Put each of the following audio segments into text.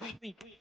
Wait, wait, wait.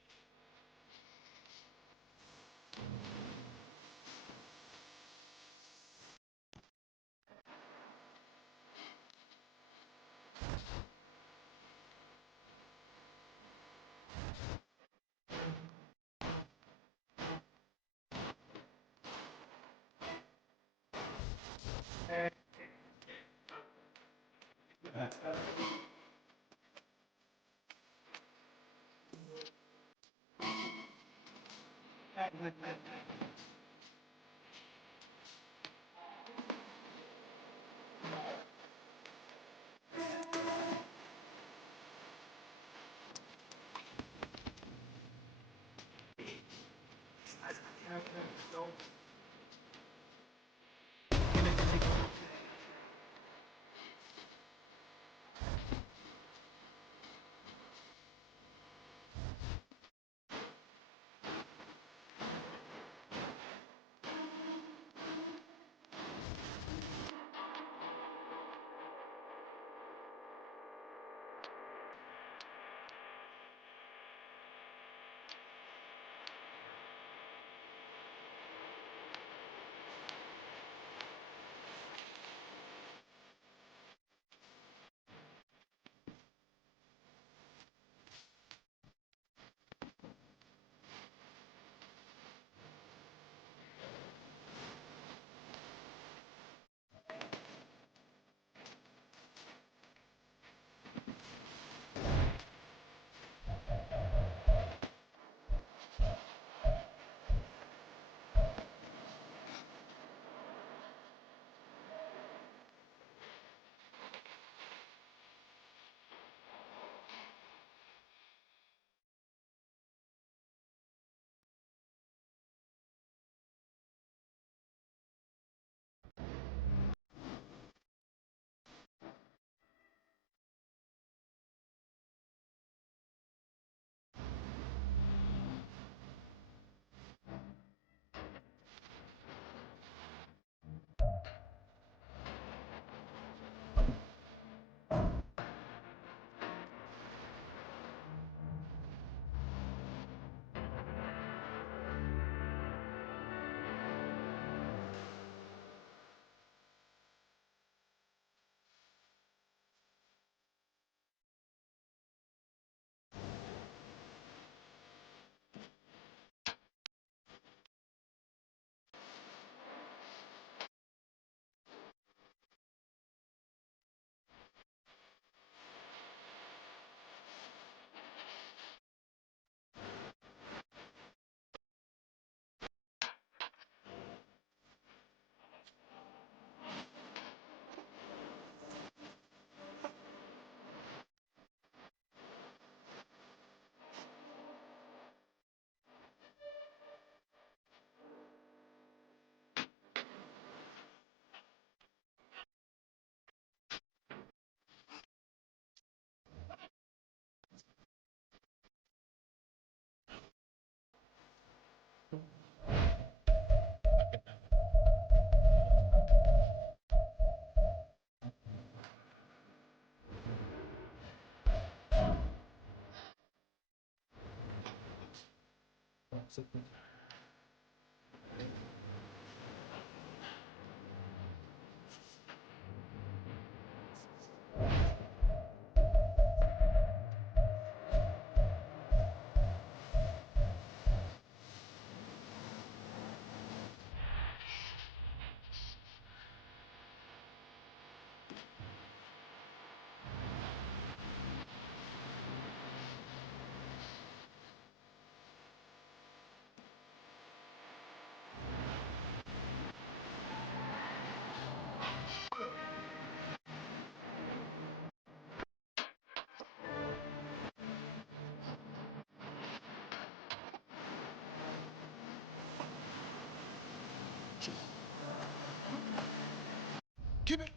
Give it.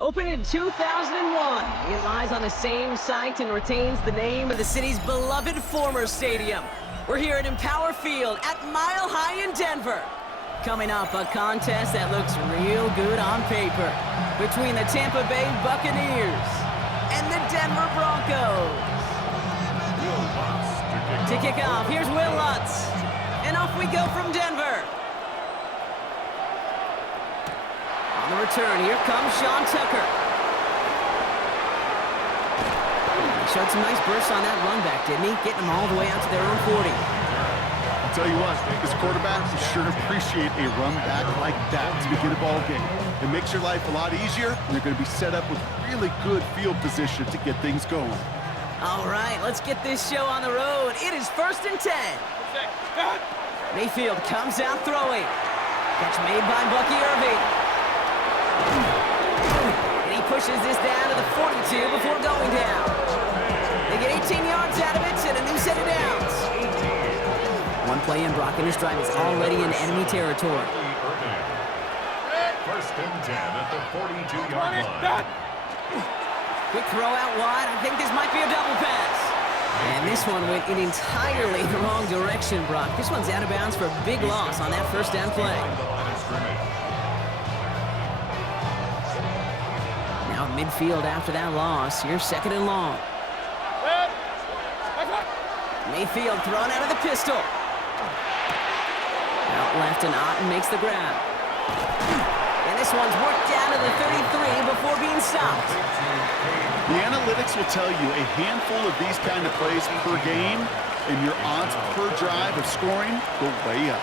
Opened in 2001, it lies on the same site and retains the name of the city's beloved former stadium. We're here at Empower Field at Mile High in Denver. Coming up, a contest that looks real good on paper between the Tampa Bay Buccaneers and the Denver Broncos. To kick off, here's Will Lutz. And off we go from Denver. On the return, here comes Sean Tucker. He showed some nice bursts on that run back, didn't he? Getting them all the way out to their own 40. I'll tell you what, this quarterback will sure appreciate a run back like that to begin a ball game. It makes your life a lot easier, and they're going to be set up with really good field position to get things going. All right, let's get this show on the road. It is 1st and 10. Mayfield comes out throwing. Catch made by Bucky Irving. And he pushes this down to the 42 before going down. They get 18 yards out of it and a new set of downs. One play in, Brock and his drive is already in enemy territory. 1st and 10 at the 42-yard line. Quick throw out wide. I think this might be a double pass. And this one went in entirely the wrong direction, Brock. This one's out of bounds for a big loss on that 1st down play. Now midfield after that loss. Here's 2nd and long. Mayfield thrown out of the pistol. Out left and Otten makes the grab. And this one's worked down to the 33 before being stopped. The analytics will tell you a handful of these kind of plays per game, and your odds per drive of scoring go way up.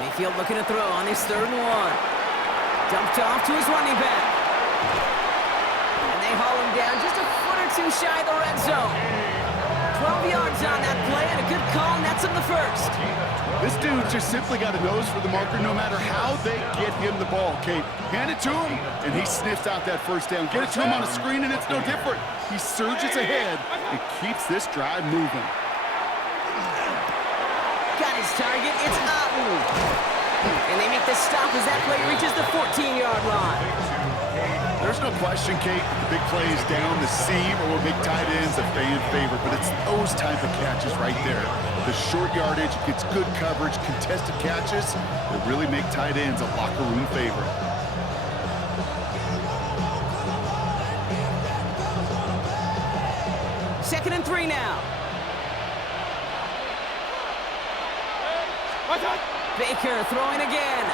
Mayfield looking to throw on his 3rd and 1. Dumped off to his running back. And they haul him down just a foot or two shy of the red zone. 12 yards on that play and a good call nets him the 1st. This dude just simply got a nose for the marker no matter how they get him the ball, Kate. Hand it to him, and he sniffs out that 1st down. Get it to him on a screen, and it's no different. He surges ahead and keeps this drive moving. Got his target. It's Otten. And they make the stop as that play reaches the 14-yard line. There's no question, Kate, the big plays down the seam or will make tight ends a fan favorite, but it's those type of catches right there. The short yardage, gets good coverage, contested catches that really make tight ends a locker room favorite. Second and 3 now. Baker throwing again.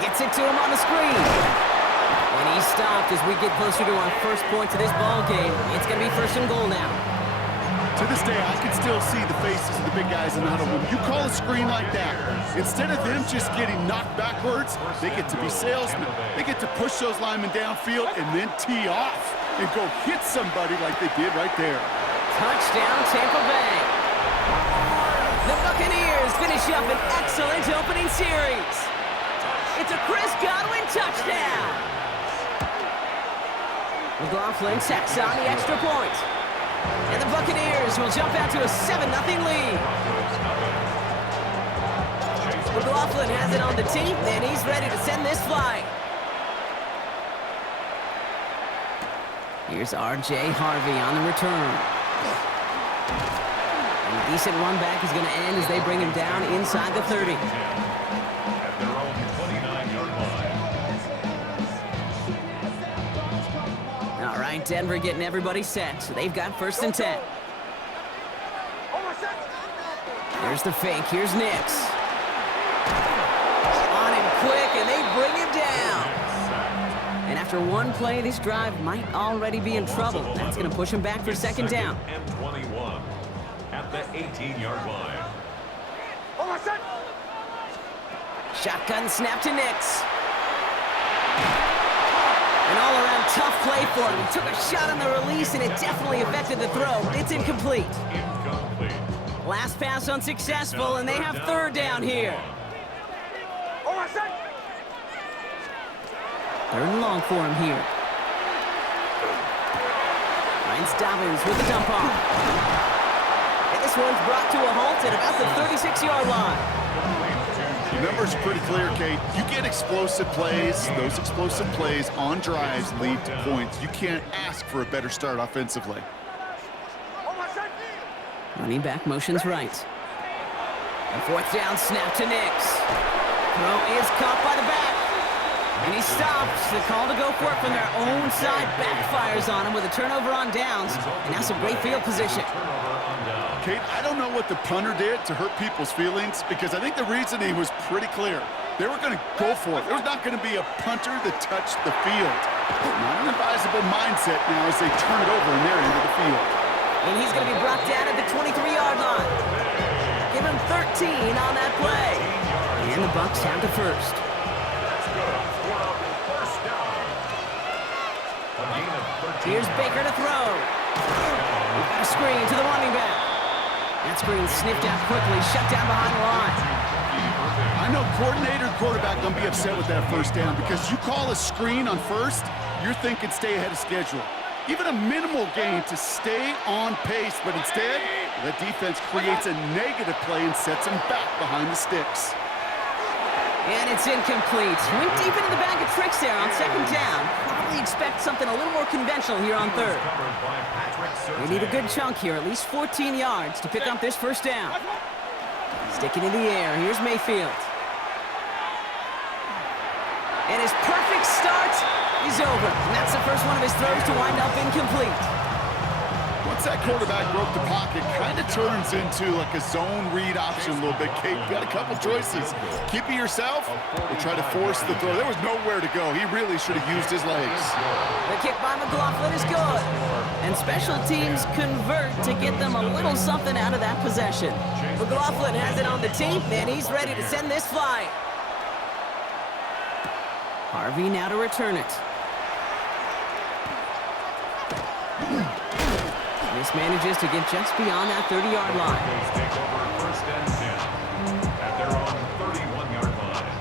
Gets it to him on the screen. And he's stopped as we get closer to our first point to this ball game. It's going to be 1st and goal now. To this day, I can still see the faces of the big guys in the huddle. When you call a screen like that, instead of them just getting knocked backwards, they get to be salesmen. They get to push those linemen downfield and then tee off and go hit somebody like they did right there. Touchdown, Tampa Bay. The Buccaneers finish up an excellent opening series. It's a Chris Godwin touchdown. McLaughlin sacks on the extra point. And the Buccaneers will jump out to a 7-0 lead. McLaughlin has it on the tee, and he's ready to send this flying. Here's R.J. Harvey on the return. And a decent run back is going to end as they bring him down inside the 30. At their own 29-yard line. All right, Denver getting everybody set. So they've got 1st and 10. There's the fake. Here's Nix. On him quick, and they bring him down. And after one play, this drive might already be in trouble. That's going to push him back for 2nd down. And 21 at the 18-yard line. Shotgun snap to Nix. An all-around tough play for him. He took a shot on the release, and it definitely affected the throw. It's incomplete. Incomplete. Last pass unsuccessful, and they have third down here. Third and long for him here. Ryan Dobbins with the dump off. And this one's brought to a halt at about the 36-yard line. The numbers are pretty clear, Kate. You get explosive plays. Those explosive plays on drives lead to points. You can't ask for a better start offensively. Running back motions right. And fourth down snap to Nix. Throw is caught by the back. And he stops. The call to go for it from their own side backfires on him with a turnover on downs. And that's a great field position. Kate, I don't know what the punter did to hurt people's feelings because I think the reasoning was pretty clear. They were going to go for it. There was not going to be a punter that touched the field. Not an advisable mindset now as they turn it over in their end of the field. And he's going to be brought down at the 23-yard line. Give him 13 on that play. And the Bucs have the first. Here's Baker to throw. We've got a screen to the running back. That screen sniffed out quickly, shut down behind the line. I know coordinator and quarterback going to be upset with that first down because you call a screen on first, you're thinking stay ahead of schedule. Even a minimal gain to stay on pace, but instead, the defense creates a negative play and sets them back behind the sticks. And it's incomplete. Went deep into the bag of tricks there on second down. Probably expect something a little more conventional here on third. They need a good chunk here, at least 14 yards to pick up this first down. Sticking in the air, here's Mayfield. And his perfect start is over. And that's the first one of his throws to wind up incomplete. Once that quarterback broke the pocket, kind of turns into like a zone read option a little bit. Kate, you got a couple choices. Keep it yourself or try to force the throw. There was nowhere to go. He really should have used his legs. The kick by McLaughlin is good. And special teams convert to get them a little something out of that possession. McLaughlin has it on the tape, and he's ready to send this flying. Harvey now to return it. This manages to get just beyond that 30-yard line. Take over first and 10 at their own 31-yard line.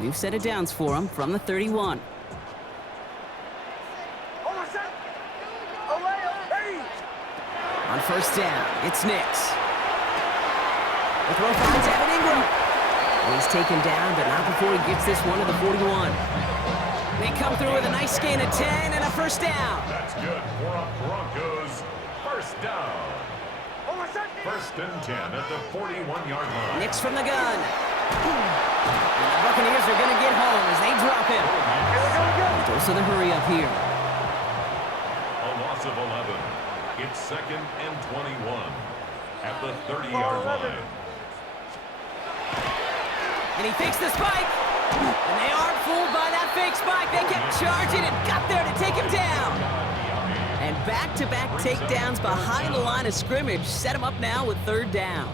We've set it downs for him from the 31. On first down, it's Nix. The throw finds Evan Ingram. And he's taken down, but not before he gets this one to the 41. They come through with a nice gain of 10 and a first down. That's good for a Broncos first down. First and 10 at the 41-yard line. Nix from the gun. And the Buccaneers are going to get home as they drop him. Dose of the hurry up here. A loss of 11. It's second and 21 at the 30-yard line. And he fakes the spike. And they aren't fooled by that fake spike. They kept charging and got there to take him down. And back-to-back takedowns behind the line of scrimmage set him up now with third down.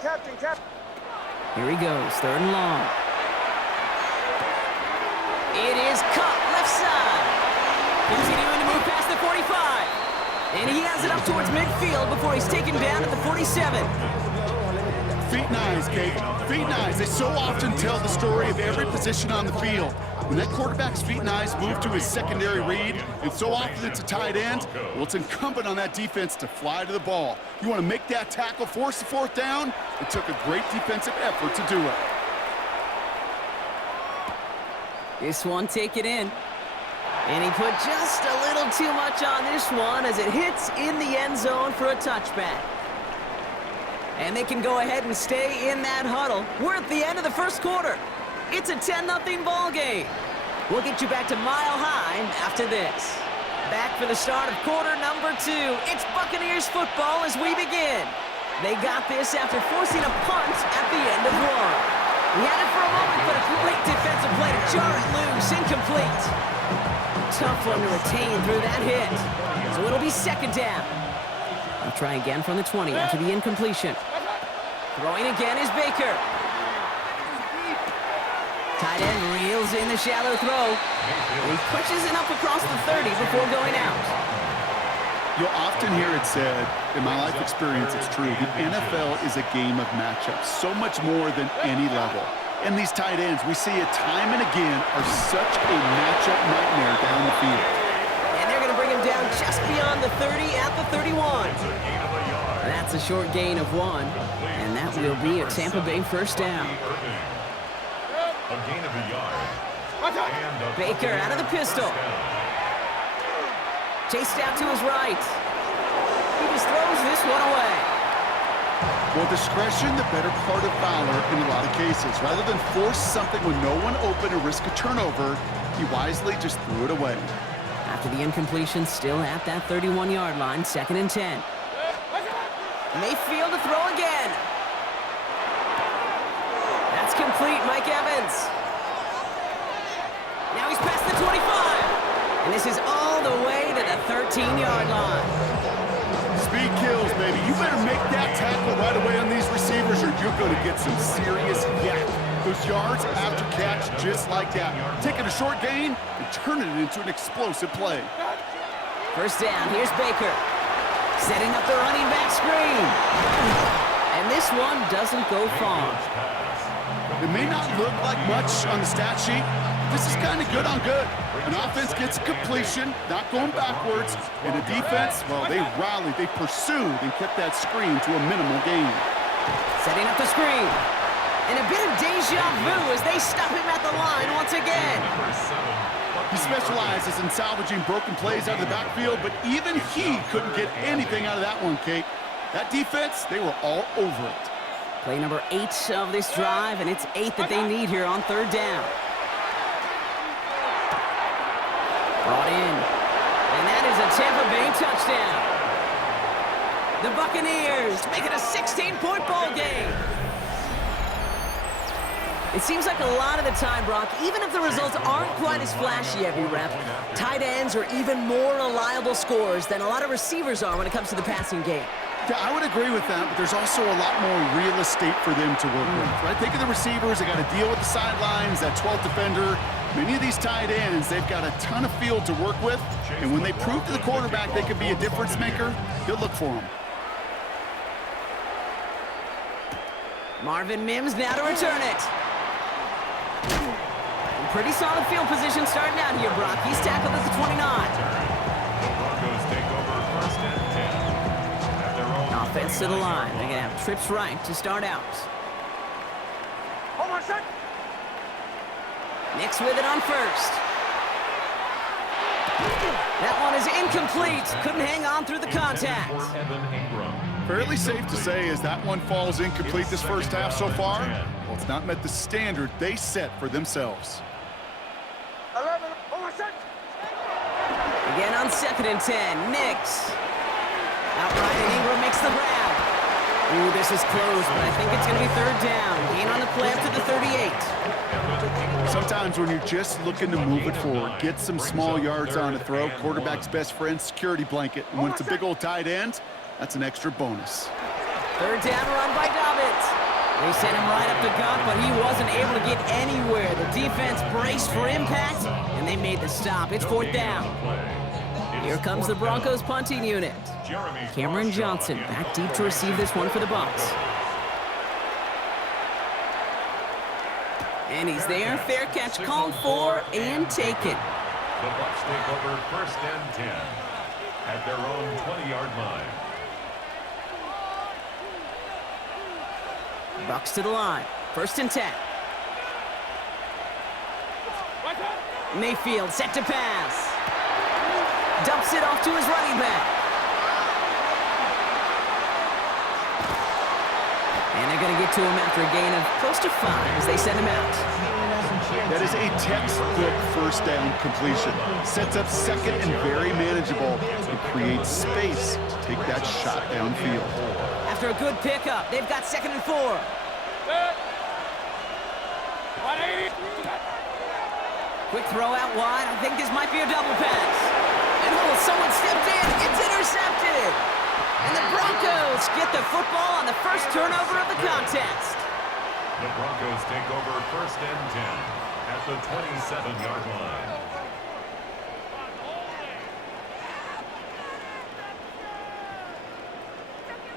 Captain. Here he goes, third and long. It is caught left side. Continuing to move past the 45. And he has it up towards midfield before he's taken down at the 47. Feet and eyes, Kate. Feet and eyes. They so often tell the story of every position on the field. When that quarterback's feet and eyes move to his secondary read, and so often it's a tight end, well, it's incumbent on that defense to fly to the ball. You want to make that tackle, force the fourth down? It took a great defensive effort to do it. This one taken in. And he put just a little too much on this one as it hits in the end zone for a touchback. And they can go ahead and stay in that huddle. We're at the end of the first quarter. It's a 10-0 ball game. We'll get you back to Mile High after this. Back for the start of quarter number 2. It's Buccaneers football as we begin. They got this after forcing a punt at the end of one. He had it for a moment, but a great defensive play to jar it loose. Incomplete. Tough one to retain through that hit. So it'll be second down. I'll try again from the 20 after the incompletion. Throwing again is Baker. Tight end reels in the shallow throw. He pushes it up across the 30 before going out. You'll often hear it said, in my life experience, it's true, the NFL is a game of matchups, so much more than any level. And these tight ends, we see it time and again, are such a matchup nightmare down the field. And they're going to bring him down just beyond the 30 at the 31. That's a short gain of 1, and that will be a Tampa Bay first down. A gain of a yard. Baker out of the pistol. Chased out to his right. He just throws this one away. Well, discretion, the better part of valor in a lot of cases. Rather than force something with no one open and risk a turnover, he wisely just threw it away. After the incompletion, still at that 31-yard line, 2nd and 10. Mayfield to throw again. That's complete, Mike Evans. Now he's past the 25. And this is all the way to the 13-yard line. Speed kills, baby. You better make that tackle right away on these receivers or you're going to get some serious yak. Those yards after catch just like that. Taking a short gain and turning it into an explosive play. First down, here's Baker. Setting up the running back screen. And this one doesn't go far. It may not look like much on the stat sheet. This is kind of good on good. An offense gets a completion, not going backwards, and a defense, well, they rallied, they pursued, and kept that screen to a minimal gain. Setting up the screen. And a bit of deja vu as they stop him at the line once again. He specializes in salvaging broken plays out of the backfield, but even he couldn't get anything out of that one, Kate. That defense, they were all over it. Play number 8 of this drive, and it's 8 that they need here on 3rd down. Brought in. And that is a Tampa Bay touchdown. The Buccaneers make it a 16-point ball game. It seems like a lot of the time, Brock, even if the results aren't quite as flashy every rep, tight ends are even more reliable scorers than a lot of receivers are when it comes to the passing game. Yeah, I would agree with that, but there's also a lot more real estate for them to work with. Right? Think of the receivers. They got to deal with the sidelines, that 12th defender. Many of these tight ends, they've got a ton of field to work with, and when they prove to the quarterback they can be a difference maker, he'll look for them. Marvin Mims now to return it. Pretty solid field position starting out here, Brock. He's tackled at the 29. Broncos take over 1st and 10. At their own Offense to the line. They're going to have trips right to start out. Hold on, set. Nix with it on 1st. That one is incomplete. Couldn't hang on through the contact. Fairly safe to say as that one falls incomplete this first half so far, well, it's not met the standard they set for themselves. 11. Hold on, set. Again on 2nd and 10. Nix. Outright, and Ingram makes the grab. Ooh, this is close, but I think it's going to be 3rd down. Gain on the play up to the 38. Sometimes when you're just looking to move it forward, get some small yards on a throw, quarterback's best friend, security blanket. And when it's a big old tight end, that's an extra bonus. 3rd down run by Dobbins. They sent him right up the gut, but he wasn't able to get anywhere. The defense braced for impact, and they made the stop. It's 4th down. Here comes the Broncos punting unit. Cameron Johnson back deep to receive this one for the Bucs. And he's there. Fair catch called for and taken. The Bucs take over 1st and 10 at their own 20-yard line. Bucs to the line. 1st and 10. Mayfield set to pass. Dumps it off to his running back. And they're going to get to him after a gain of close to 5 as they send him out. That is a textbook first down completion. Sets up second and very manageable and creates space to take that shot downfield. After a good pickup, they've got 2nd and 4. Quick throw out wide. I think this might be a double pass. And someone stepped in. It's intercepted. And the Broncos get the football on the first turnover of the contest. The Broncos take over 1st and 10 at the 27-yard line.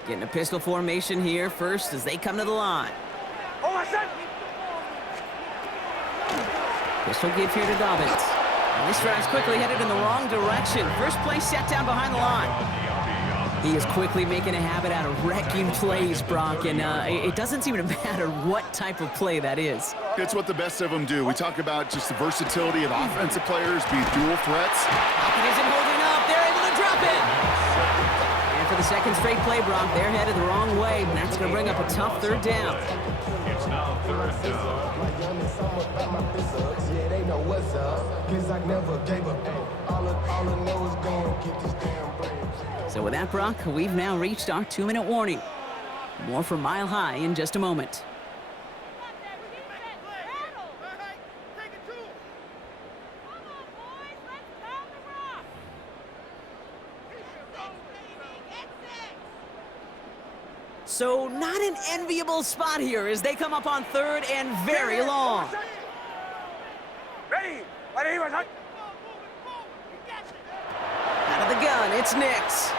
Getting a pistol formation here first as they come to the line. Pistol give here to Dobbins. And this drive's quickly headed in the wrong direction. First play set down behind the line. He is quickly making a habit out of wrecking plays, Brock, and it doesn't seem to matter what type of play that is. It's what the best of them do. We talk about just the versatility of offensive players, be dual threats. Hopkins isn't holding up. They're able to drop it. And for the second straight play, Brock, they're headed the wrong way, and that's going to bring up a tough 3rd down. It's now 3rd down. So with that, Brock, we've now reached our 2-minute warning. More from Mile High in just a moment. So not an enviable spot here as they come up on 3rd and very long. Ready? Out of the gun, it's Nix.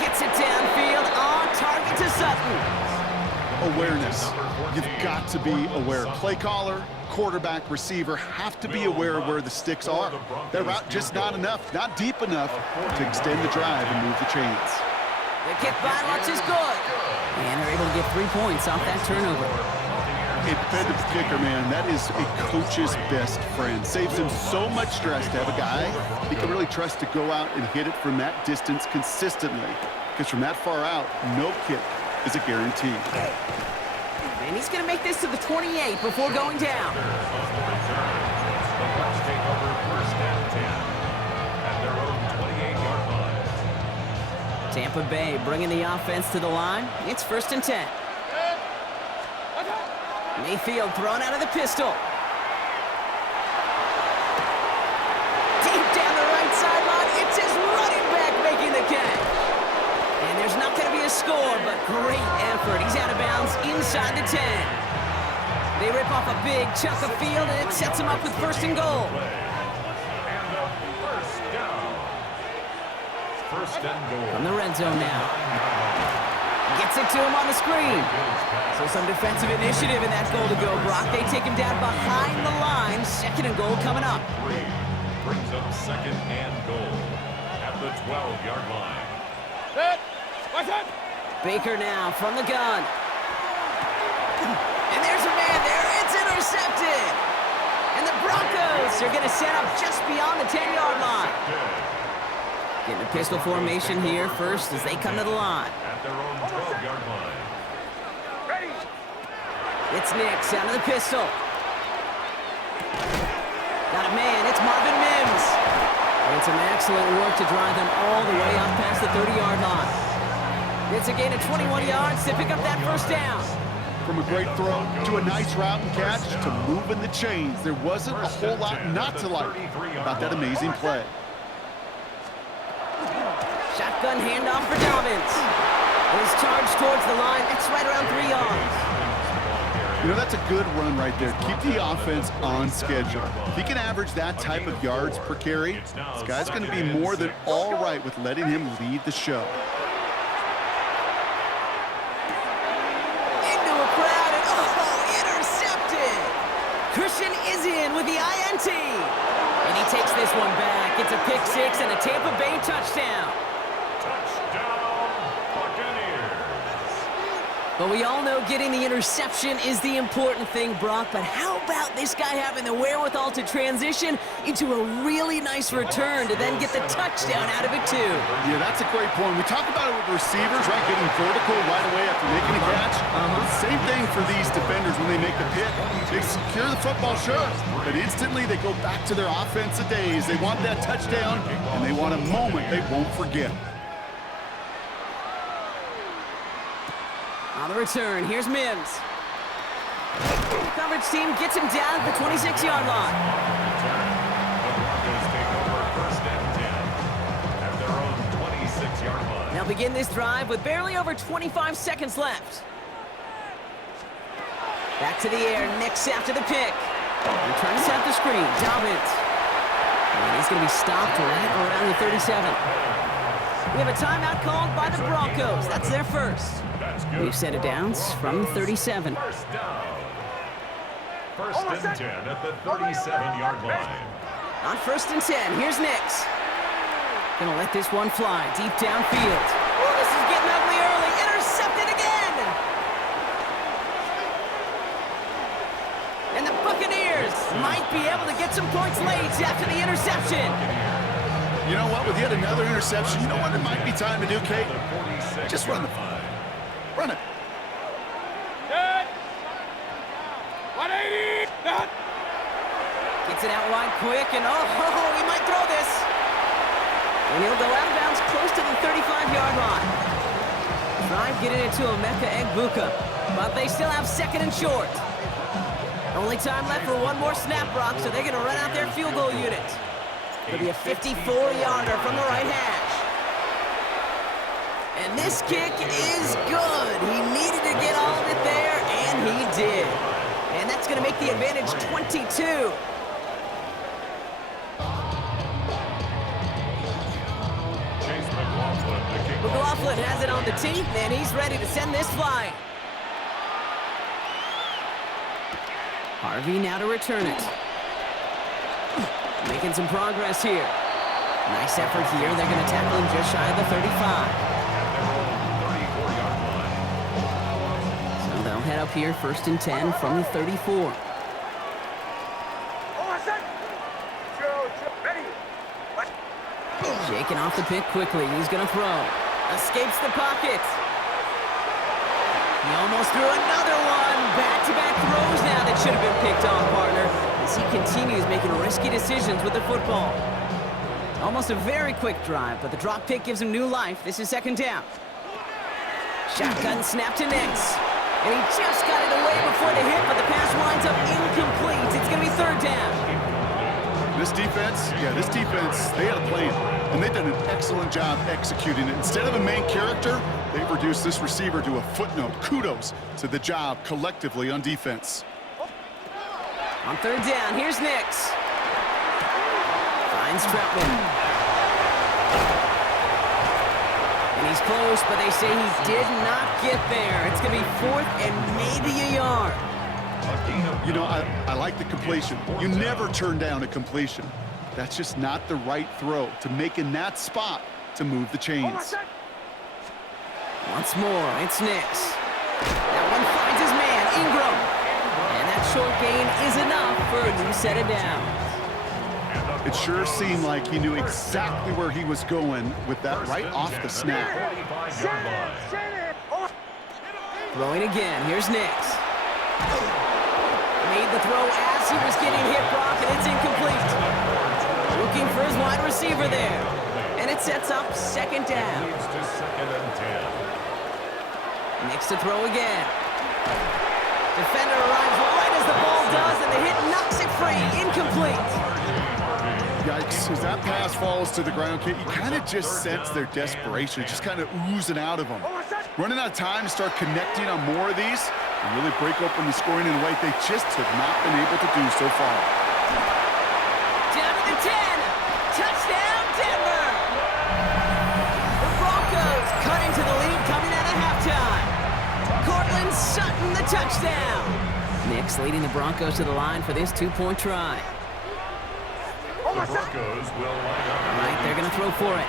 Gets it downfield, on target to Sutton. Awareness. You've got to be aware. Play caller, quarterback, receiver have to be aware of where the sticks are. That route just not enough, not deep enough to extend the drive and move the chains. The kick by Lutz is good. And they're able to get 3 points off that turnover. A defensive kicker, man, that is a coach's best friend. Saves him so much stress to have a guy he can really trust to go out and hit it from that distance consistently. Because from that far out, no kick is a guarantee. And he's going to make this to the 28 before going down. The Bucs take over 1st and 10 at their own 28-yard line. Tampa Bay bringing the offense to the line. It's 1st and 10. Mayfield thrown out of the pistol. Deep down the right sideline, it's his running back making the catch. And there's not going to be a score, but great effort. He's out of bounds inside the 10. They rip off a big chunk of field, and it sets him up with 1st and goal. And a 1st down. 1st and goal. From the red zone now. Gets it to him on the screen. So some defensive initiative in that goal to go, Brock. They take him down behind the line. 2nd and goal coming up. Brings up 2nd and goal at the 12-yard line. Baker now from the gun. And there's a man there. It's intercepted. And the Broncos are going to set up just beyond the 10-yard line. Getting a pistol formation here first as they come to the line. At their own 12-yard line. Ready? It's Nix out of the pistol. Got a man. It's Marvin Mims. And some excellent work to drive them all the way up past the 30-yard line. It's a gain of 21 yards to pick up that 1st down. From a great throw to a nice route and catch to moving the chains, there wasn't a whole lot not to like about that amazing play. Shotgun handoff for Dobbins. His charge towards the line. It's right around 3 yards. You know, that's a good run right there. Keep the offense on schedule. If he can average that type of yards per carry, this guy's going to be more than all right with letting him lead the show. Into a crowd and intercepted. Christian is in with the INT. And he takes this one back. It's a pick 6 and a Tampa Bay touchdown. Touchdown, Buccaneers. But we all know getting the interception is the important thing, Brock. But how about this guy having the wherewithal to transition into a really nice return to then get the touchdown out of it, too? Yeah, that's a great point. We talk about it with receivers, right, getting vertical right away after making a catch. Same thing for these defenders when they make the pick. They secure the football, sure, but instantly they go back to their offensive days. They want that touchdown, and they want a moment they won't forget. On the return, here's Mims. Coverage team gets him down at the 26-yard line. The Broncos take over first and 10 at their own 26-yard line. They'll begin this drive with barely over 25 seconds left. Back to the air, Nix after the pick. They're trying to set up the screen. Dobbins. And he's going to be stopped right around the 37. We have a timeout called by the Broncos. That's their first. We've set it down from 37. First down. First and 10 at the 37-yard line. On first and 10, here's Nix. Gonna let this one fly deep downfield. Oh, this is getting ugly early. Intercepted again! And the Buccaneers might be able to get some points late after the interception. You know what? With yet another interception, you know what it might be time to do, Kate? Just run the Run it. Dead. 180. Dead. Gets it out wide quick, and he might throw this. And he'll go out of bounds close to the 35-yard line. Drive getting it to Emeka Egbuka, but they still have second and short. Only time left for one more snap, Brock, so they're going to run out their field goal unit. It'll be a 54-yarder from the right hash. And this kick is good. He needed to get all of it there, and he did. And that's going to make the advantage 22. McLaughlin has it on the tee, and he's ready to send this flying. Harvey now to return it. Making some progress here. Nice effort here. They're going to tackle him just shy of the 35. So they'll head up here first and 10 from the 34. Shaking off the pick quickly. He's going to throw. Escapes the pocket. He almost threw another one. Back-to-back throws now that should have been picked off, partner, as he continues making risky decisions with the football. Almost a very quick drive, but the drop pick gives him new life. This is second down. Shotgun snap to Nix. And he just got it away before the hit, but the pass winds up incomplete. It's going to be third down. This defense, they had a plan, and they've done an excellent job executing it. Instead of a main character, they've reduced this receiver to a footnote. Kudos to the job collectively on defense. On third down, here's Nix. Finds Troutman. And he's close, but they say he did not get there. It's going to be fourth and maybe a yard. You know, I like the completion. You never turn down a completion. That's just not the right throw to make in that spot to move the chains. Once more, it's Nix. That one finds his man, Ingram. And that short gain is enough for a new set of downs. It sure seemed like he knew exactly where he was going with that right off the snap. Throwing again, here's Nix. Made the throw as he was getting hit, Brock, and it's incomplete. Looking for his wide receiver there. And it sets up second down. Nix to throw again. Defender arrives right as the ball does, and the hit knocks it free. Incomplete. Yikes, as that pass falls to the ground, you kind of just sense their desperation, just kind of oozing out of them. Running out of time to start connecting on more of these and really break open the scoring in a way they just have not been able to do so far. Down to the 10. Touchdown, Denver. The Broncos cut into the lead coming out of halftime. Cortland Sutton, the touchdown. Nix leading the Broncos to the line for this two-point try. The Broncos will line up. All right, they're going to throw for it.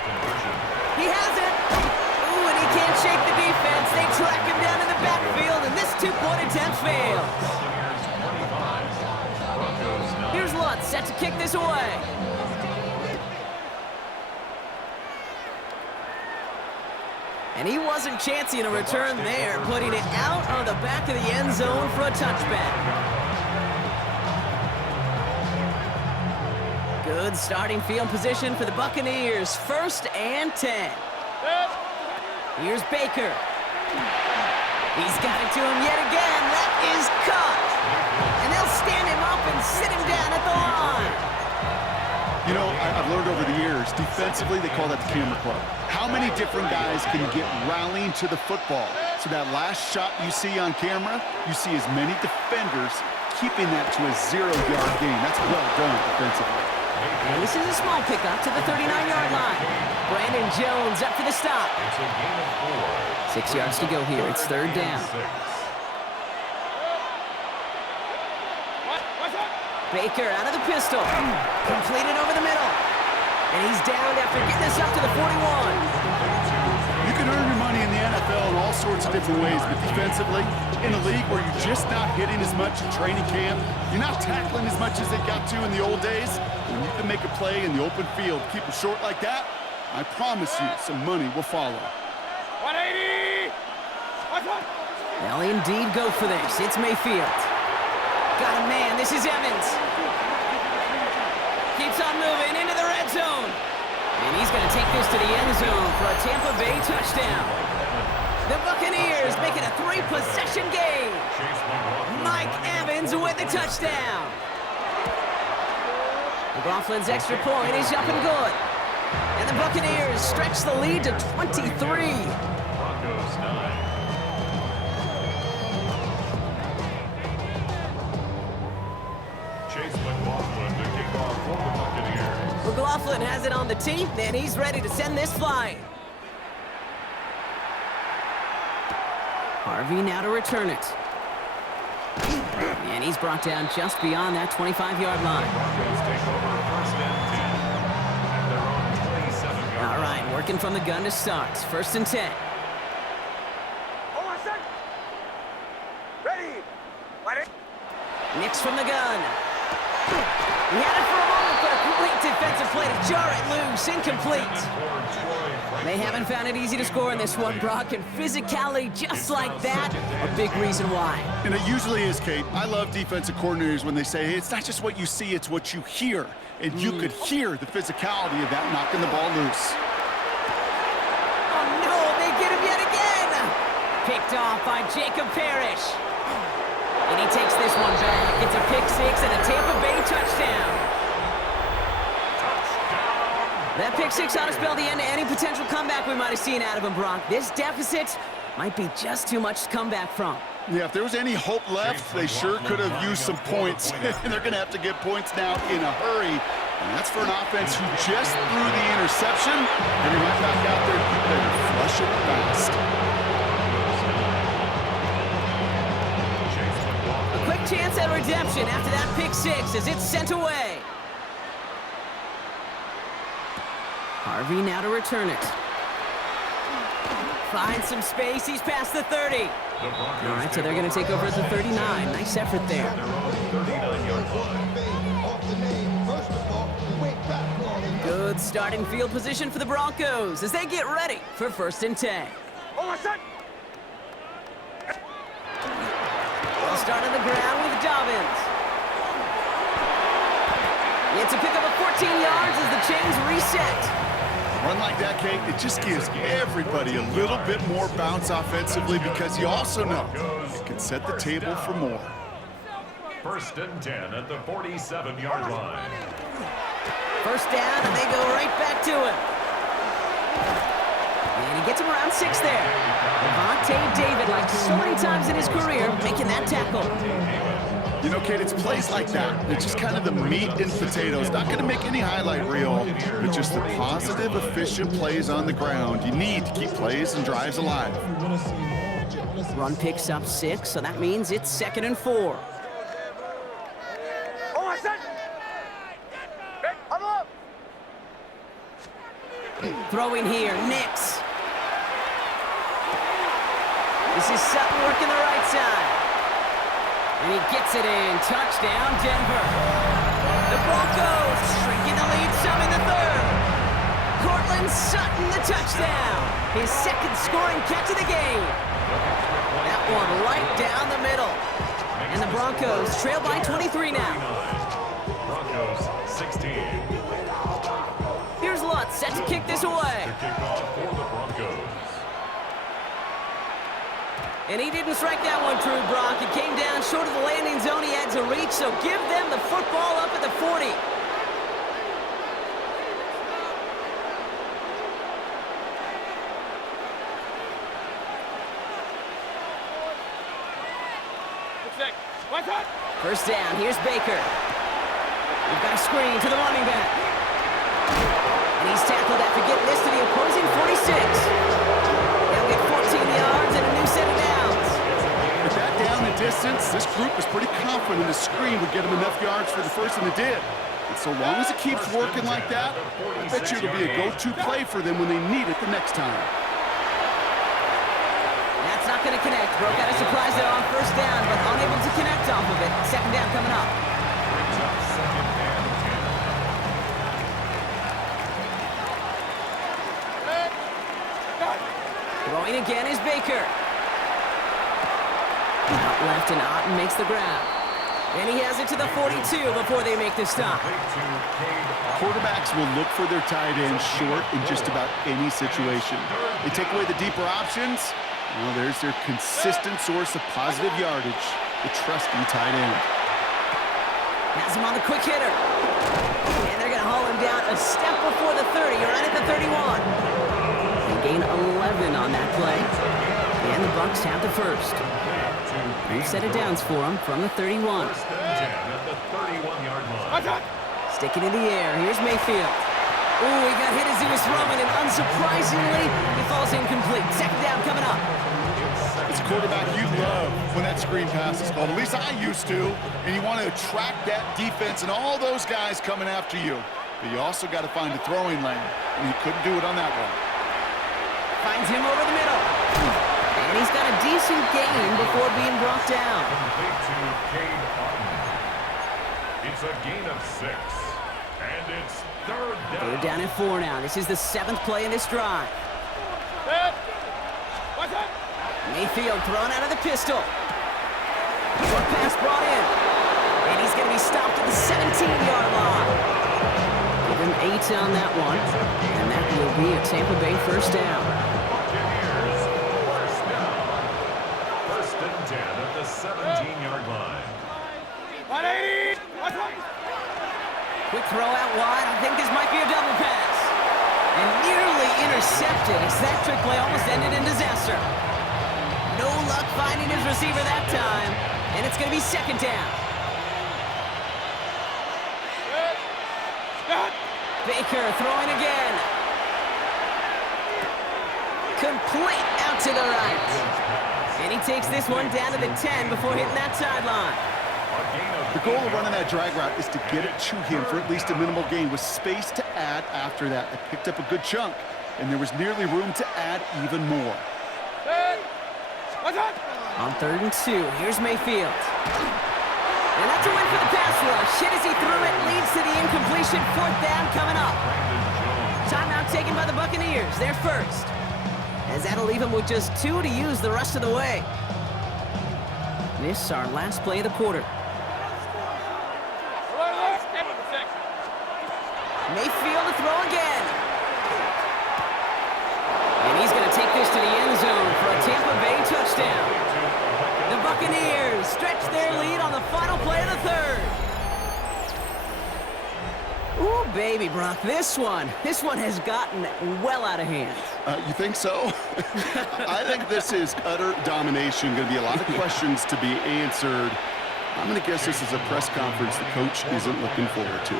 He has it. Ooh, and he can't shake the defense. They track him down in the backfield. attempt failed. Here's Lutz set to kick this away. And he wasn't chancing a return there, putting it out on the back of the end zone for a touchback. Good starting field position for the Buccaneers. 1st and 10. Here's Baker. He's got it to him yet again. That is caught. And they'll stand him up and sit him down at the line. You know, I've learned over the years, defensively, they call that the camera club. How many different guys can get rallying to the football? So that last shot you see on camera, you see as many defenders keeping that to a 0-yard gain. That's well done defensively. And this is a small pickup to the 39-yard line. Brandon Jones up for the stop. It's a gain of 4. 6 yards to go here. It's 3rd down. Baker out of the pistol. Completed over the middle. And he's down after getting this up to the 41. You can earn your money in the NFL in all sorts of different ways, but defensively, in a league where you're just not hitting as much in training camp, you're not tackling as much as they got to in the old days, when you can make a play in the open field, keep it short like that, I promise you some money will follow. 180! They'll indeed go for this. It's Mayfield. Got a man. This is Evans. Keeps on moving into the red zone. And he's going to take this to the end zone for a Tampa Bay touchdown. The Buccaneers make it a 3-possession game. Mike Evans with the touchdown. McLaughlin's extra point is up and good. And the Buccaneers stretch the lead to 23. Broncos 9. McLaughlin has it on the tee, and he's ready to send this flying. Harvey now to return it. And he's brought down just beyond that 25-yard line. All right, working from the gun to start. 1st and 10. Nix from the gun. He had it for a moment, but a complete defensive play to jar it loose. Incomplete. They haven't found it easy to score in this one, Brock, and physicality just like that, a big reason why. And it usually is, Kate. I love defensive coordinators when they say, hey, it's not just what you see, it's what you hear. And you could hear the physicality of that knocking the ball loose. Oh, no, they get him yet again. Picked off by Jacob Parrish. And he takes this one back. It's a pick 6 and a Tampa Bay touchdown. That pick 6 ought to spell the end to any potential comeback we might have seen out of him, Brock. This deficit might be just too much to come back from. Yeah, if there was any hope left, they sure could have used some points. And they're going to have to get points now in a hurry. And that's for an offense who just threw the interception. And he went back out there and better flush it fast. Chance at redemption after that pick 6 as it's sent away. Harvey now to return it. Finds some space. He's past the 30. All right, so they're going to take over at the 39. Nice effort there. Good starting field position for the Broncos as they get ready for 1st and 10. Start on the ground with Dobbins. It's a pickup of 14 yards as the chains reset. Run like that, Kate, it just gives everybody a little bit more bounce offensively because you also know it can set the table for more. 1st and 10 at the 47-yard line. 1st down, and they go right back to him. And he gets him around 6 there. Devontae David, like so many times in his career, making that tackle. You know, Kate, it's plays like that. It's just kind of the meat and potatoes. Not going to make any highlight reel, but just the positive, efficient plays on the ground. You need to keep plays and drives alive. Run picks up 6, so that means it's 2nd and 4. Throwing here, Nix. This is Sutton working the right side. And he gets it in. Touchdown, Denver. The Broncos shrinking the lead some in the third. Cortland Sutton, the touchdown. His second scoring catch of the game. That one right down the middle. And the Broncos trail by 23 now. Broncos 16. Here's Lutz set to kick this away. To kick off for the Broncos. And he didn't strike that one true, Brock. It came down short of the landing zone he had to reach, so give them the football up at the 40. First down, here's Baker. We've got a screen to the running back. And he's tackled after getting this to the opposing 46. They'll get 14 yards and a new set of downs. With that down and distance, this group was pretty confident the screen would get them enough yards for the first, and it did. And so long as it keeps working like that, I bet you it'll be a go-to play for them when they need it the next time. That's not going to connect. Broke out a surprise there on first down, but unable to connect off of it. Second down coming up. Throwing again is Baker. Out left, and Otten makes the grab. And he has it to the 42 before they make the stop. Quarterbacks will look for their tight end short in just about any situation. They take away the deeper options. Well, there's their consistent source of positive yardage, the trusting tight end. Has him on the quick hitter. And they're going to haul him down a step before the 30. You're right at the 31. They gain 11 on that play. And the Bucs have the first. New set of downs for him from the 31. First and 10 at the 31-yard line. Sticking in the air. Here's Mayfield. Ooh, he got hit as he was throwing, and unsurprisingly, he falls incomplete. Second down coming up. As a quarterback, you love when that screen pass is called. At least I used to. And you want to attract that defense and all those guys coming after you. But you also got to find a throwing lane, and he couldn't do it on that one. Finds him over the middle. And he's got a decent gain before being brought down. Complete to Caenan. It's a gain of 6. And it's third down. They're down at 4 now. This is the 7th play in this drive. Mayfield thrown out of the pistol. Short pass brought in. And he's going to be stopped at the 17-yard line. Give him 8 on that one. And that will be a Tampa Bay first down. Buccaneers first down. First and 10 at the 17-yard line. 180. Quick throw out wide. I think this might be a double pass. And nearly intercepted as that trick play almost ended in disaster. No luck finding his receiver that time. And it's going to be second down. Baker throwing again. Complete out to the right. And he takes this one down to the 10 before hitting that sideline. The goal of running that drag route is to get it to him for at least a minimal gain with space to add after that. They picked up a good chunk, and there was nearly room to add even more. On 3rd and 2, here's Mayfield. And that's a win for the pass rush. Hit as he threw it, leads to the incompletion. 4th down coming up. Timeout taken by the Buccaneers. They're first. As that'll leave them with just 2 to use the rest of the way. This is our last play of the quarter. Mayfield to throw again. And he's going to take this to the end zone for a Tampa Bay touchdown. The Buccaneers stretch their lead on the final play of the 3rd. Ooh, baby, Brock, this one has gotten well out of hand. You think so? I think this is utter domination. Going to be a lot of questions to be answered. I'm going to guess this is a press conference the coach isn't looking forward to.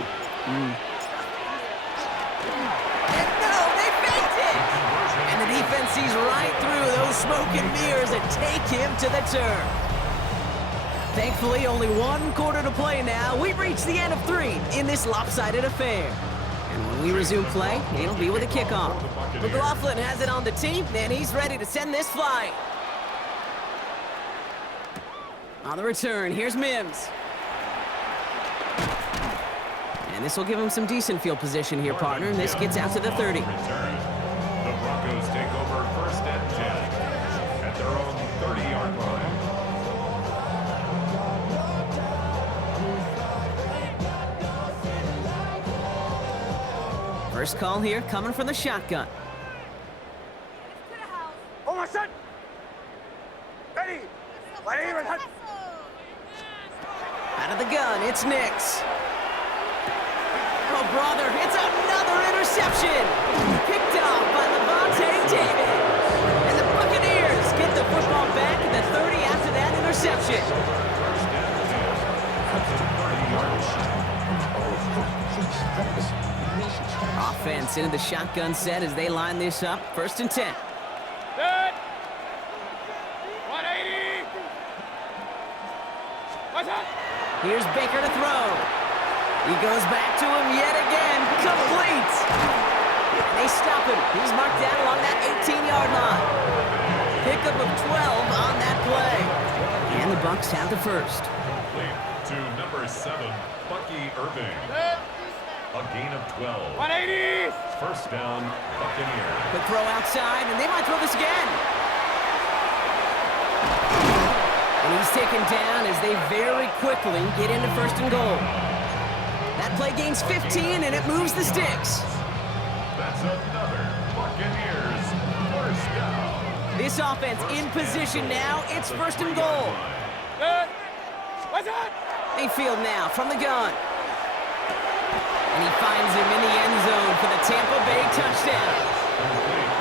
And no, they faked it! And the defense sees right through those smoke and mirrors and take him to the turf. Thankfully, only 1 quarter to play now. We've reached the end of 3 in this lopsided affair. And when we resume play, it'll be with a kickoff. McLaughlin has it on the tee, and he's ready to send this flying. On the return, here's Mims. And this will give him some decent field position here, partner. And this gets out to the 30. The Broncos take over 1st and 10 at their own 30-yard line. First call here coming from the shotgun. Hold on, son. Ready. Out of the gun, it's Nix. Oh, brother, it's another interception. Picked off by Levante David. And the Buccaneers get the football back at the 30 after that interception. Offense into the shotgun set as they line this up. 1st and 10. Good. 180. What's up? Here's Baker to throw. He goes back to him yet again. Complete. And they stop him. He's marked down along that 18-yard line. Pickup of 12 on that play. And the Bucs have the first. Complete to number 7, Bucky Irving. A gain of 12. 180. 1st down, Buccaneers. The throw outside, and they might throw this again. And he's taken down as they very quickly get into 1st and goal. That play gains 15, and it moves the sticks. That's another Buccaneers 1st down. This offense in position now. It's 1st and goal. Good. What's up? Mayfield now from the gun. And he finds him in the end zone for the Tampa Bay touchdown.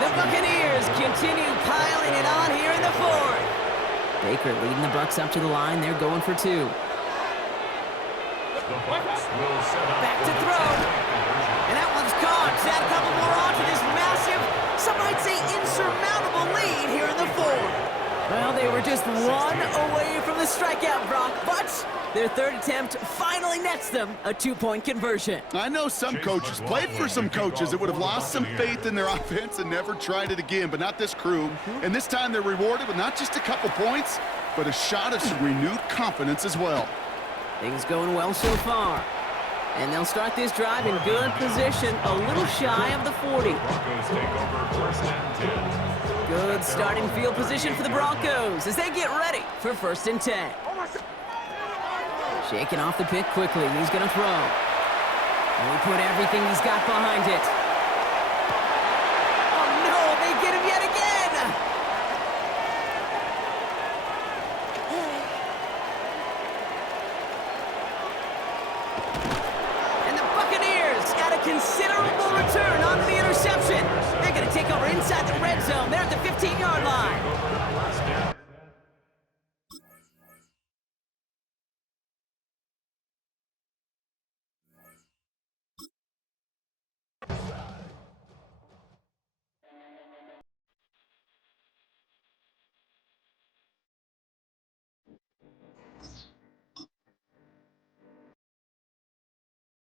The Buccaneers continue piling it on here in the 4th. Baker leading the Bucs up to the line. They're going for 2. The Bucs will set up Back to throw. And that one's caught. Add a couple more on to this massive, some might say insurmountable lead here in the 4th. Well, they were just one away from the strikeout, Brock, but their 3rd attempt finally nets them a 2-point conversion. I know some coaches, played for some coaches that would have lost some faith in their offense and never tried it again, but not this crew. And this time they're rewarded with not just a couple points, but a shot of some renewed confidence as well. Things going well so far. And they'll start this drive in good position, a little shy of the 40. Broncos take over 1st and 10. Good starting field position for the Broncos as they get ready for 1st and 10. Shaking off the pick quickly. He's going to throw. And he put everything he's got behind it. Oh, no, they get him yet again. And the Buccaneers got a considerable return on the interception. They're going to take over inside the red zone. They're at the 15-yard line.